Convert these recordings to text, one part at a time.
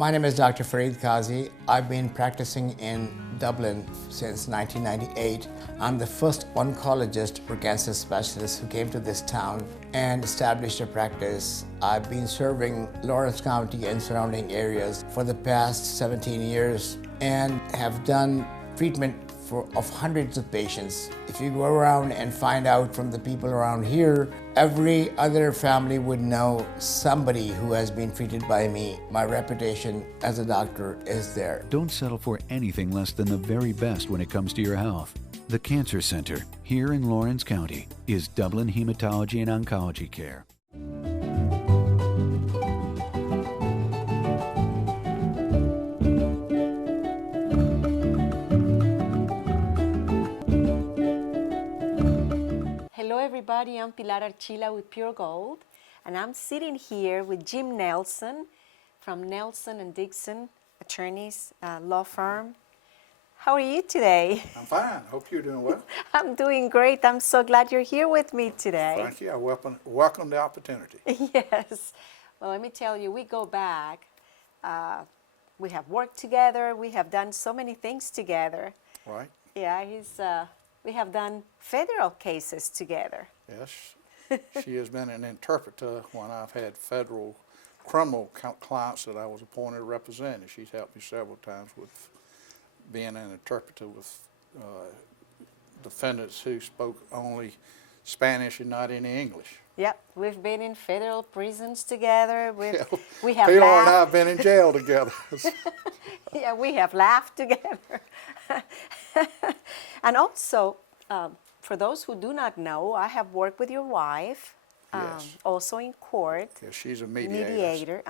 My name is Dr. Fareed Kazi. I've been practicing in Dublin since 1998. I'm the first oncologist or cancer specialist who came to this town and established a practice. I've been serving Lawrence County and surrounding areas for the past 17 years and have done treatment of hundreds of patients. If you go around and find out from the people around here, every other family would know somebody who has been treated by me. My reputation as a doctor is there. Don't settle for anything less than the very best when it comes to your health. The Cancer Center, here in Lawrence County, is Dublin Hematology and Oncology Care. Hello everybody, I'm Pilar Archila with Pure Gold, and I'm sitting here with Jim Nelson from Nelson and Dixon Attorneys Law Firm. How are you today? I'm fine. Hope you're doing well. I'm doing great. I'm so glad you're here with me today. Thank you. I welcome the opportunity. Yes. Well, let me tell you, we go back. We have worked together. We have done so many things together. Right? Yeah, we have done federal cases together. Yes. She has been an interpreter when I've had federal criminal clients that I was appointed to represent. She's helped me several times with being an interpreter with defendants who spoke only Spanish and not any English. Yep, we've been in federal prisons together. We have Pilar and I laughed. have been in jail together. Yeah, we have laughed together. And also, for those who do not know, I have worked with your wife, Yes. also in court. Yes, she's a mediator. Mediator,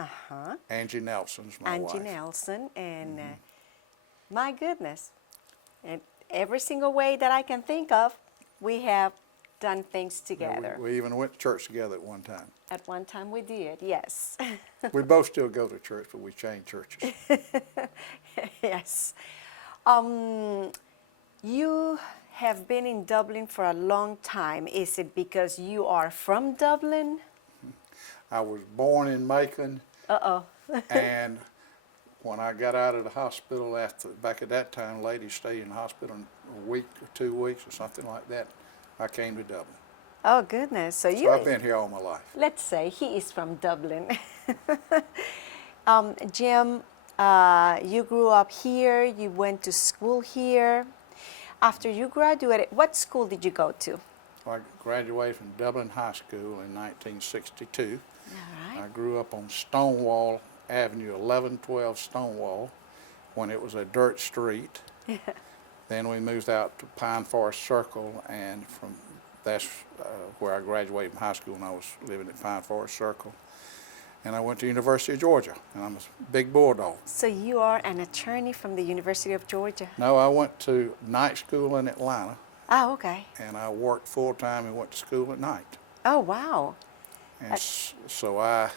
Angie Nelson's my Angie wife. Nelson, and my goodness, in every single way that I can think of, we have done things Yeah, together. we even went to church together at one time. At one time we did, yes. We both still go to church, but we changed churches. Yes. You have been in Dublin for a long time. Is it because you are from Dublin? I was born in Macon. Uh-oh. And when I got out of the hospital, back at that time, ladies stayed in the hospital a week or 2 weeks or something like that. I came to Dublin. Oh, goodness. So So I've been here all my life. let's say he is from Dublin. Jim, you grew up here, you went to school here. After you graduated, what school did you go to? I graduated from Dublin High School in 1962. All right. I grew up on Stonewall Avenue, 1112 Stonewall, when it was a dirt street. Then we moved out to Pine Forest Circle, and that's where I graduated from high school, and I was living at Pine Forest Circle. And I went to University of Georgia, and I'm a big bulldog. So you are an attorney from the University of Georgia? No, I went to night school in Atlanta, Oh, okay. and I worked full-time and went to school at night. Oh, wow. And so I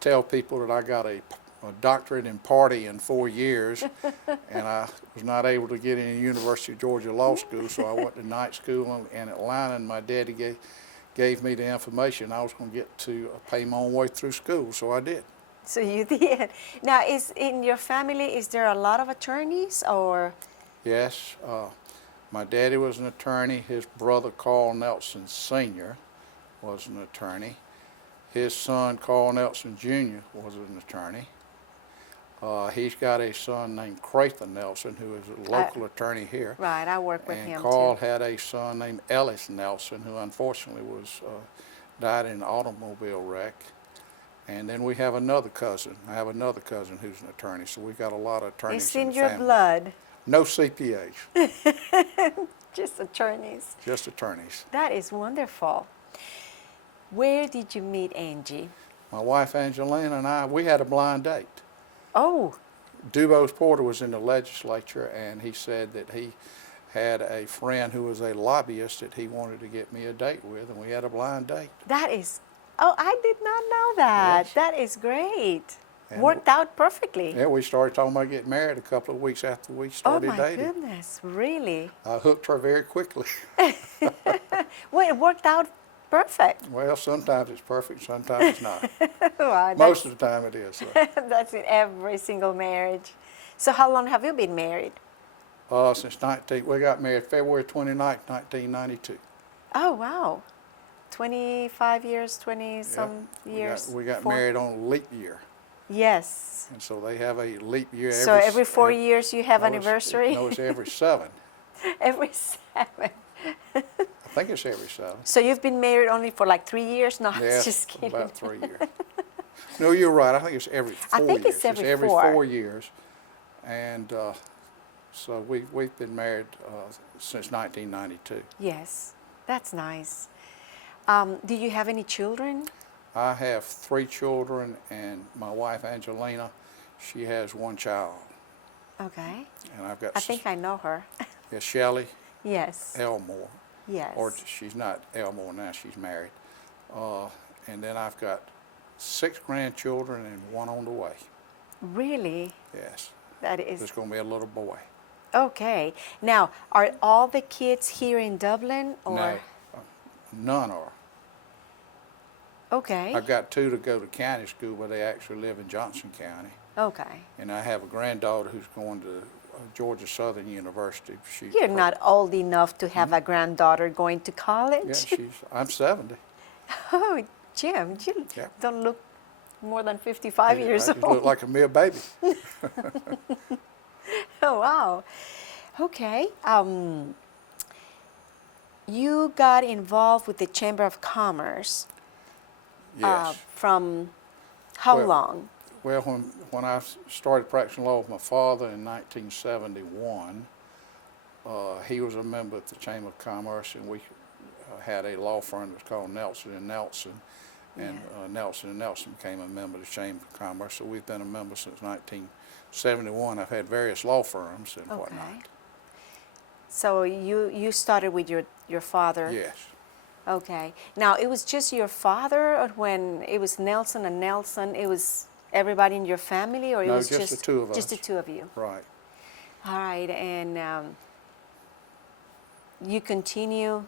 tell people that I got a doctorate in party in 4 years, and I was not able to get into University of Georgia Law School, so I went to night school in Atlanta, and my daddy gave me the information I was going to get to pay my own way through school, so I did. So you did. Now, in your family, is there a lot of attorneys or? Yes, my daddy was an attorney. His brother, Carl Nelson Sr., was an attorney. His son, Carl Nelson Jr., was an attorney. He's got a son named Crathan Nelson, who is a local attorney here. Right, I work with And him Carl too. had a son named Ellis Nelson, who unfortunately died in an automobile wreck. And then we have another cousin. I have another cousin who's an attorney, so we've got a lot of attorneys It's in in the your family. blood, No CPAs, just attorneys. just attorneys. That is wonderful. Where did you meet Angie? My wife Angelina and I, we had a blind date. Oh, Dubose Porter was in the legislature, and he said that he had a friend who was a lobbyist that he wanted to get me a date with, and we had a blind date. that is, oh, I did not know that. Yes. That is great. And Worked out perfectly. Yeah, we started talking about getting married a couple of weeks after we Oh started my dating. goodness, really? I hooked her very quickly. Well, it worked out perfect. Well, sometimes it's perfect, sometimes it's not. Wow, Most of the time it is. that's in every single marriage. So how long have you been married? We got married February 29th, 1992. Oh, wow. 25 years, 20-some Yeah, years? We got Four? married on leap year, Yes. and so they have a leap year So every 4 years you have no, it's- anniversary? No, it's every 7. Every 7. I think it's every 7. So you've been married only for like 3 years? No, Yes, just kidding. about 3 years. No, you're right. I think it's every 4 I think years. it's every every 4. 4 years, and so we've been married since 1992. Yes, that's nice. Do you have any children? I have 3 children, and my wife Angelina, she has 1 child, Okay. and I've got I think I know her. Shelley Yes. Elmore, Yes. or she's not Elmore now; she's married. And then I've got 6 grandchildren and 1 on the way. Really? Yes, That is there's going to be a little boy. okay. Now, are all the kids here in Dublin or? No, none are. Okay. I've got 2 to go to county school, but they actually live in Johnson County. Okay. And I have a granddaughter who's going to Georgia Southern University. You're not old enough to have a granddaughter going to college. Yeah, I'm 70. Oh, Jim, you Yeah. don't look more than 55 years I just old. look like a mere baby. Oh, wow. Okay. You got involved with the Chamber of Commerce Yes. from how Well- long? Well, when I started practicing law with my father in 1971, he was a member of the Chamber of Commerce, and we had a law firm that was called Nelson and Nelson, and Nelson and Nelson became a member of the Chamber of Commerce. So we've been a member since 1971. I've had various law firms and whatnot. So you started with your father? Yes. Okay. Now, it was just your father, or when it was Nelson and Nelson, it was everybody in your family, or it No, was just the 2 of just the us. 2 of you? Right. All right, and you continue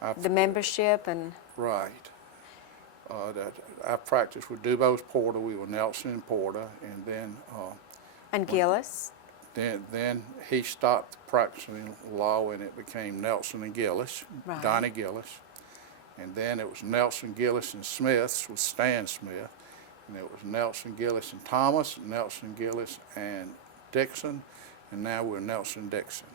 I've, the membership and Right. I practiced with Dubose Porter. We were Nelson and Porter, and then Gillis? then he stopped practicing law, and it became Nelson and Gillis, Right. Donnie Gillis, and then it was Nelson, Gillis, and Smiths with Stan Smith, and it was Nelson, Gillis, and Thomas, Nelson, Gillis, and Dixon, and now we're Nelson Dixon.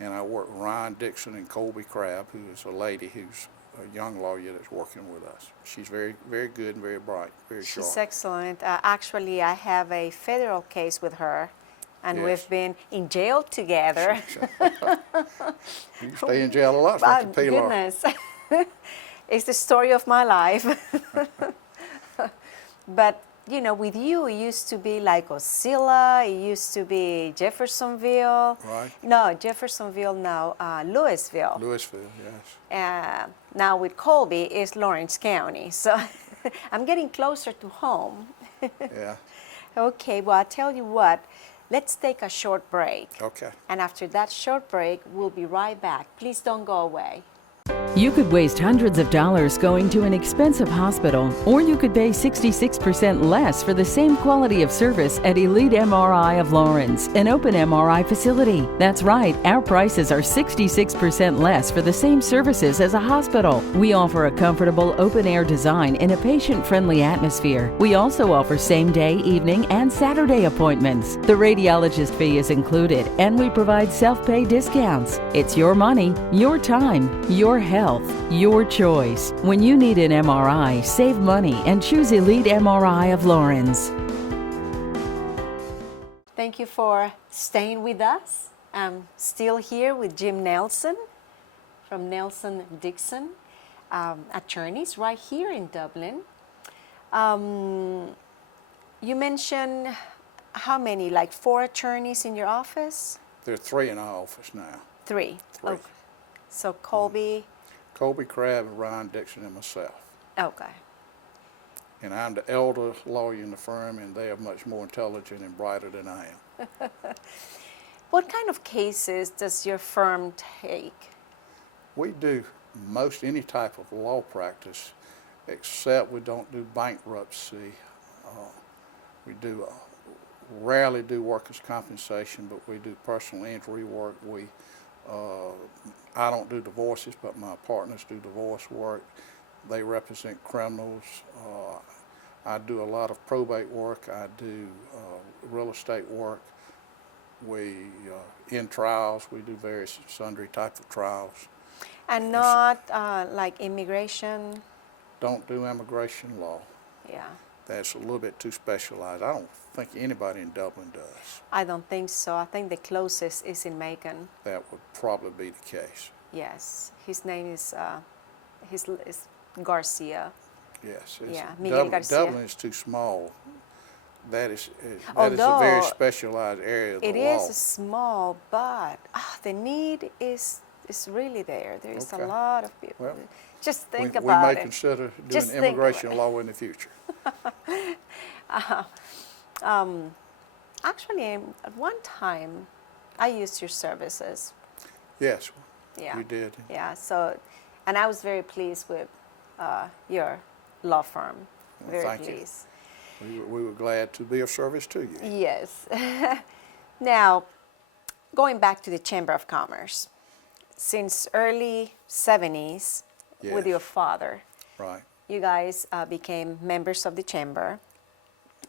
And I work with Ryan Dixon and Colby Crabb, who is a lady who's a young lawyer that's working with us. She's very, very good and very bright, very sharp. She's excellent. Actually, I have a federal case with her, and Yes. we've been in jail together. You stay in jail a lot, My Mr. Pilar. goodness. It's the story of my life. But, you know, with you, it used to be like Osceola, it used to be Jeffersonville. Right. No, Jeffersonville now, Louisville. Louisville, yes. Now with Colby, it's Lawrence County. So I'm getting closer to home. Yeah. Okay, well, I'll tell you what, let's take a short break. Okay. And after that short break, we'll be right back. Please don't go away. You could waste hundreds of dollars going to an expensive hospital, or you could pay 66% less for the same quality of service at Elite MRI of Lawrence, an open MRI facility. That's right, our prices are 66% less for the same services as a hospital. We offer a comfortable open-air design in a patient-friendly atmosphere. We also offer same-day, evening, and Saturday appointments. The radiologist fee is included, and we provide self-pay discounts. It's your money, your time, your health, your choice. When you need an MRI, save money and choose Elite MRI of Lawrence. Thank you for staying with us. I'm still here with Jim Nelson from Nelson Dixon Attorneys right here in Dublin. You mentioned how many, like 4 attorneys in your office? There are 3 in our office now. 3. 3. Okay. So Colby, Colby Crabb, Ryan Dixon, and myself. okay. And I'm the elder lawyer in the firm, and they are much more intelligent and brighter than I am. What kind of cases does your firm take? We do most any type of law practice, except we don't do bankruptcy. We do rarely do workers' compensation, but we do personal injury work. I don't do divorces, but my partners do divorce work. They represent criminals. I do a lot of probate work. I do real estate work. In trials, we do various sundry types of trials. And not like immigration? Don't do immigration law. Yeah. That's a little bit too specialized. I don't think anybody in Dublin does. I don't think so. I think the closest is in Macon. That would probably be the case. Yes. His name is Garcia. Yes. Yeah, Miguel Garcia. Dublin is too small. That is a Although very specialized area of the law. It is small, but the need is really there. There is Okay. a lot of people. Well, Just think we about may it. consider doing Just think about immigration it. law in the future. Actually, at one time, I used your services. Yes, Yeah. you did. Yeah. So, and I was very pleased with your law firm. Well, Very thank you. pleased. We were glad to be of service to you. Yes. Now, going back to the Chamber of Commerce, since early 70s with Yes. your father, Right. you guys became members of the chamber,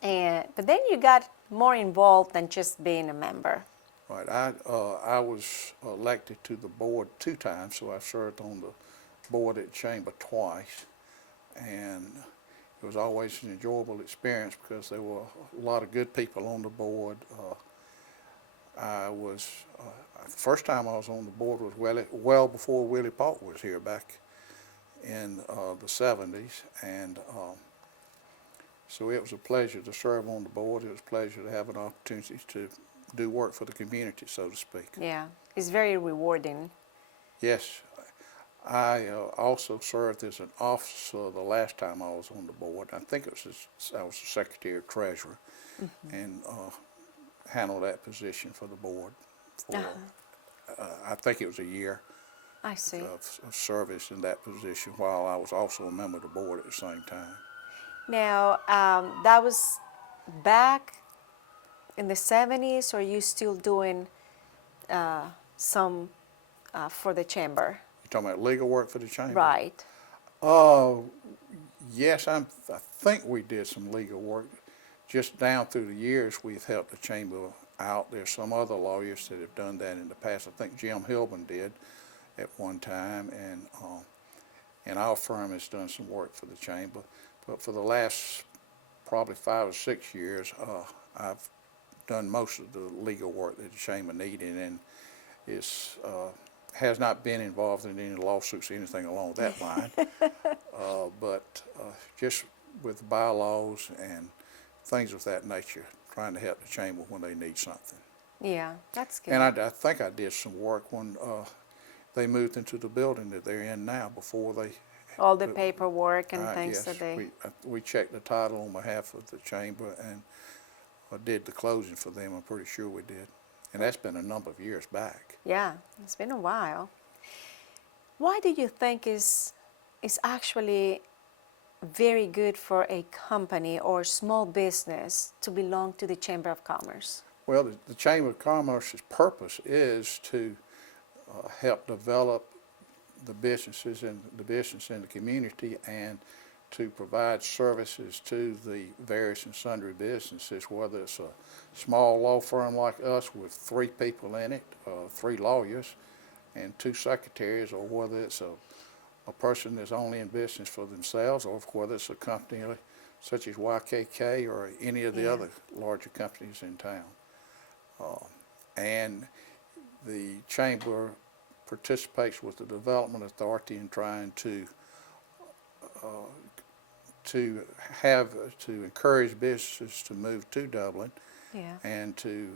but then you got more involved than just being a member. Right. I was elected to the board 2 times, so I served on the board at Chamber twice, and it was always an enjoyable experience because there were a lot of good people on the board. The first time I was on the board was well before Willie Paul was here back in the 70s, and so it was a pleasure to serve on the board. It was a pleasure to have an opportunity to do work for the community, so to speak. Yeah, it's very rewarding. Yes, I also served as an officer the last time I was on the board. I think it was I was the Secretary of Treasurer, and handled that position for the board for I think it was a year I see. of service in that position, while I was also a member of the board at the same time. Now, that was back in the 70s, or are you still doing some for the chamber? You talking about legal work for the chamber? Right. Yes, I think we did some legal work. Just down through the years, we've helped the chamber out. There's some other lawyers that have done that in the past. I think Jim Hilburn did at one time, and our firm has done some work for the chamber. But for the last probably 5 or 6 years, I've done most of the legal work that the chamber needed, and has not been involved in any lawsuits or anything along that line. But just with bylaws and things of that nature, trying to help the chamber when they need something. Yeah, that's good. And I think I did some work when they moved into the building that they're in now, before they... All the paperwork and things yes, that they... we checked the title on behalf of the chamber and did the closing for them. I'm pretty sure we did. And that's been a number of years back. Yeah, it's been a while. Why do you think is actually very good for a company or small business to belong to the Chamber of Commerce? Well, the Chamber of Commerce's purpose is to help develop the businesses and the business in the community, and to provide services to the various and sundry businesses, whether it's a small law firm like us with 3 people in it, 3 lawyers and 2 secretaries, or whether it's a person that's only in business for themselves, or whether it's a company such as YKK or any of the other larger companies in town. And the chamber participates with the Development Authority in trying to encourage businesses to move to Dublin, and to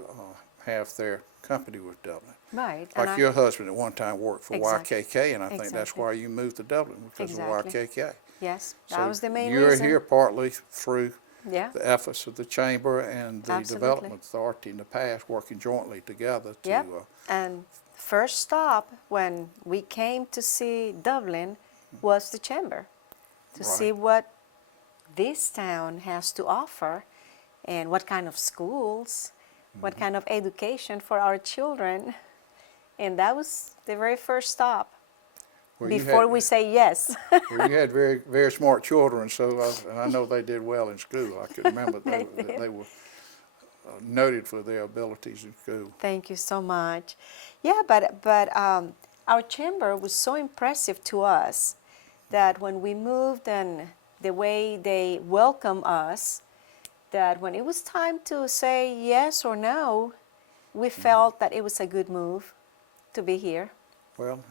have their company with Dublin. Right. Like your husband at one time worked for Exactly. YKK, and I think that's Exactly. why you moved to Dublin, because Exactly. of YKK. Yes, that So was the main you're reason. here partly through Yeah. the efforts of the chamber and the Absolutely. Development Authority in the past, working jointly together to Yep. And first stop when we came to see Dublin was the chamber, to see Right. what this town has to offer and what kind of schools, what kind of education for our children. And that was the very first stop Well, you before had- we say yes. Well, you had very, very smart children, so and I know they did well in school. I can remember they were noted for their abilities in school. Thank you so much. Yeah, but our chamber was so impressive to us that when we moved and the way they welcome us, that when it was time to say yes or no, we felt that it was a good move to be here. Well,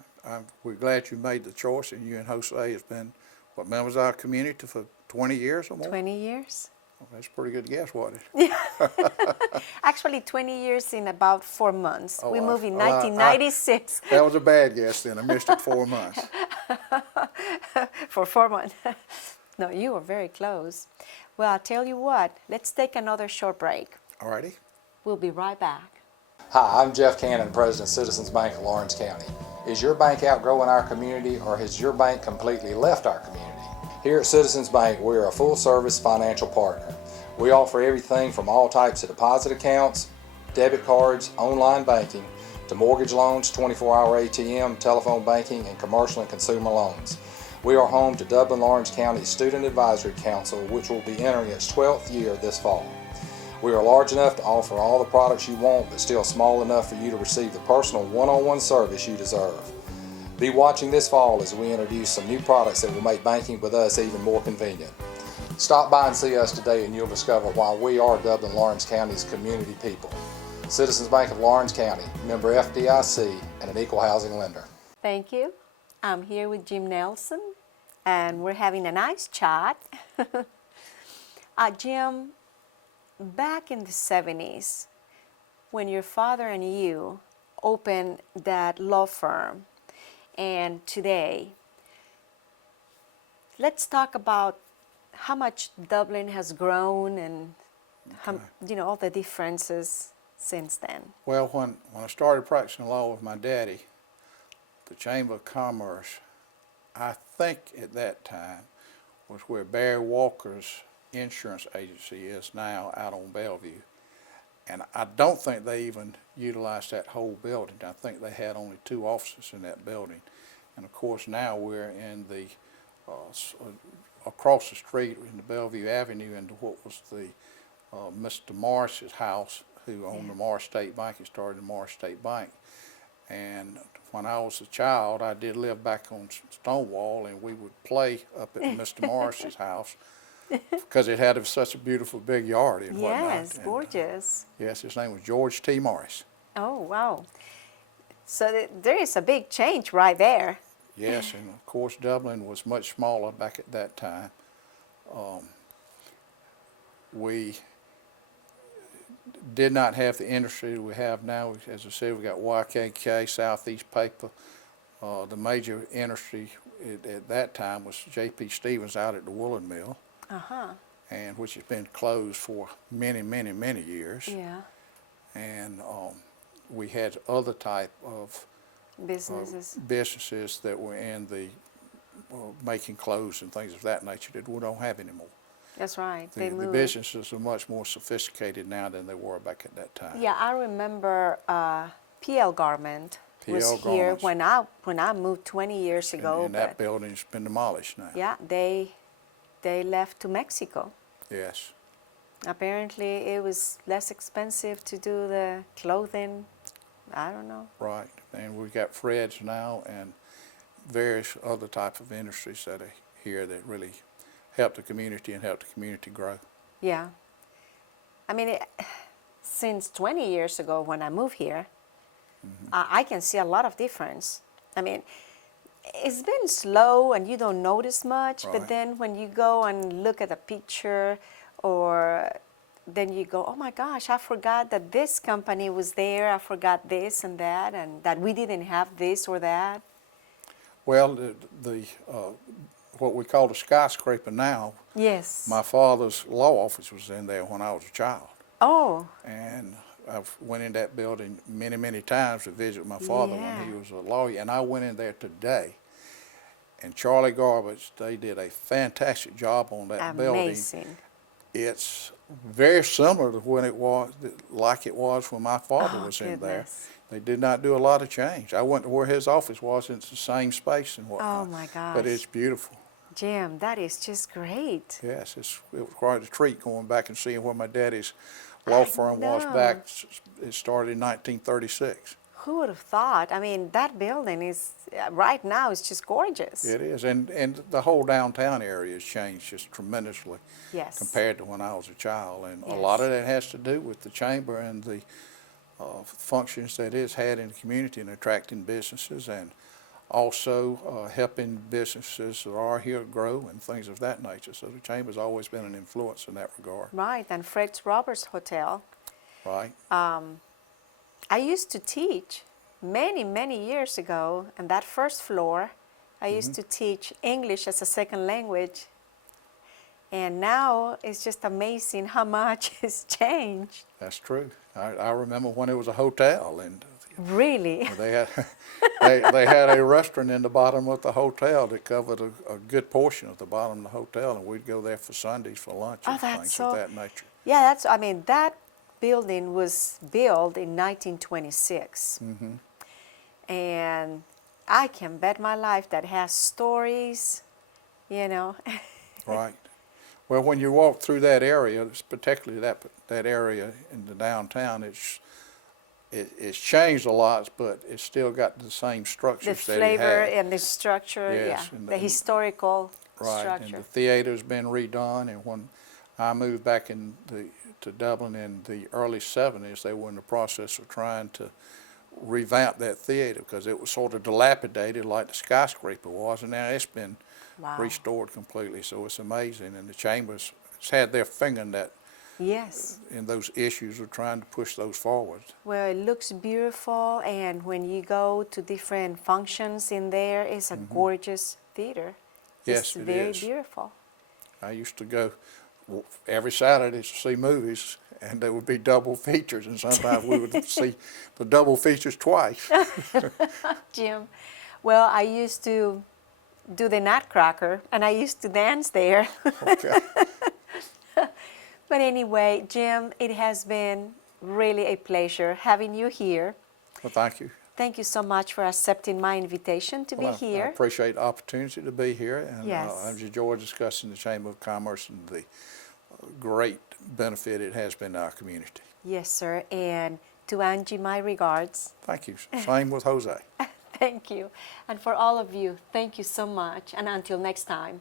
we're glad you made the choice, and you and Jose has been, what, members of our community for 20 years or more? 20 years. Well, that's a pretty good guess, wasn't it? Actually, 20 years in about 4 months. Oh, we moved in well, 1996 That was a bad guess then. I missed it 4 months. for 4 months. No, you were very close. Well, I'll tell you what, let's take another short break. All righty. We'll be right back. Hi, I'm Jeff Cannon, President of Citizens Bank of Lawrence County. Is your bank outgrowing our community, or has your bank completely left our community? Here at Citizens Bank, we are a full-service financial partner. We offer everything from all types of deposit accounts, debit cards, online banking, to mortgage loans, 24-hour ATM, telephone banking, and commercial and consumer loans. We are home to Dublin Lawrence County Student Advisory Council, which will be entering its 12th year this fall. We are large enough to offer all the products you want, but still small enough for you to receive the personal one-on-one service you deserve. Be watching this fall as we introduce some new products that will make banking with us even more convenient. Stop by and see us today and you'll discover why we are Dublin Lawrence County's community people. Citizens Bank of Lawrence County, member FDIC, and an equal housing lender. Thank you. I'm here with Jim Nelson, and we're having a nice chat. Jim, back in the 70s, when your father and you opened that law firm, and today, let's talk about how much Dublin has grown and how, all the differences since then. Well, when I started practicing law with my daddy, the Chamber of Commerce, I think at that time, was where Barry Walker's insurance agency is now out on Bellevue. And I don't think they even utilized that whole building. I think they had only 2 offices in that building. And of course now we're in the, across the street in the Bellevue Avenue into what was the Mr. Morris's house, who owned the Morris State Bank. He started the Morris State Bank. And when I was a child, I did live back on Stonewall, and we would play up at Mr. Morris's house because it had such a beautiful big yard and whatnot. Yes, And, gorgeous. yes, his name was George T. Morris. Oh, wow. So there is a big change right there. Yes, and of course Dublin was much smaller back at that time. We did not have the industry we have now. As I said, we got YKK, Southeast Paper. The major industry at that time was J.P. Stevens out at the woolen mill, and which has been closed for many, many, many years. Yeah, And we had other type of businesses that were in the making clothes and things of that nature that we don't have anymore. that's right. The They moved. businesses are much more sophisticated now than they were back at that time. Yeah, I remember PL Garment was PL here Garments. when I moved 20 years ago. And that but building's been demolished now. yeah, they left to Mexico. Yes. Apparently, it was less expensive to do the clothing. I don't know. Right. And we've got Fred's now and various other types of industries that are here that really help the community and help the community grow. Yeah. I mean, since 20 years ago when I moved here, I can see a lot of difference. I mean, it's been slow and you don't notice much, but Right. then when you go and look at a picture, or then you go, oh my gosh, I forgot that this company was there, I forgot this and that we didn't have this or that. Well, what we call the skyscraper now, Yes. my father's law office was in there when I was a child. Oh, And I've went in that building many, many times to visit my father when he Yeah. was a lawyer, and I went in there today. And Charlie Garbage, they did a fantastic job on that building. Amazing. It's very similar to when it was, like it was when my father Oh, was in there. goodness. They did not do a lot of change. I went to where his office was, and it's the same space and whatnot. Oh, my But gosh. it's beautiful. Jim, that is just great. Yes, it was quite a treat going back and seeing where my daddy's law firm was back. It started in 1936. Who would have thought? I mean, that building is, right now, it's just gorgeous. It is, and the whole downtown area has changed just tremendously Yes. compared to when I was a child. And a lot of that has to do with the chamber and the functions that it's had in the community and attracting businesses, and also helping businesses that are here grow and things of that nature. So the chamber's always been an influence in that regard, Right, and Fred's Roberts Hotel. right? I used to teach many, many years ago, on that first floor. I used to teach English as a second language. And now it's just amazing how much has changed. That's true. I remember when it was a hotel, and Really? they had they had a restaurant in the bottom of the hotel that covered a good portion of the bottom of the hotel, and we'd go there for Sundays for lunch Oh, and that's things so- of that nature. Yeah, I mean, that building was built in 1926. And I can bet my life that has stories, you know. Right. Well, when you walk through that area, particularly that area in the downtown, it's changed a lot, but it's still got the same The structures that it flavor had. and the structure, Yes, yeah. and The historical Right, and structure. the theater's been redone, and when I moved back to Dublin in the early 70s, they were in the process of trying to revamp that theater because it was sort of dilapidated like the skyscraper was, and now it's been Wow. restored completely, so it's amazing. And the Chamber's had their finger in that, Yes. in those issues of trying to push those forward. Well, it looks beautiful, and when you go to different functions in there, it's a gorgeous theater. Yes, It's it very is. beautiful. I used to go every Saturday to see movies, and there would be double features, and sometimes we would see the double features twice. Jim, well, I used to do the Nutcracker, and I used to dance there. Okay. But anyway, Jim, it has been really a pleasure having you here. Well, thank you. Thank you so much for accepting my invitation to Well, be I here. appreciate the opportunity to be here, and Yes. I've enjoyed discussing the Chamber of Commerce and the great benefit it has been to our community. Yes, sir. And to Angie, my regards. Thank you. Same with Jose. Thank you. And for all of you, thank you so much. And until next time.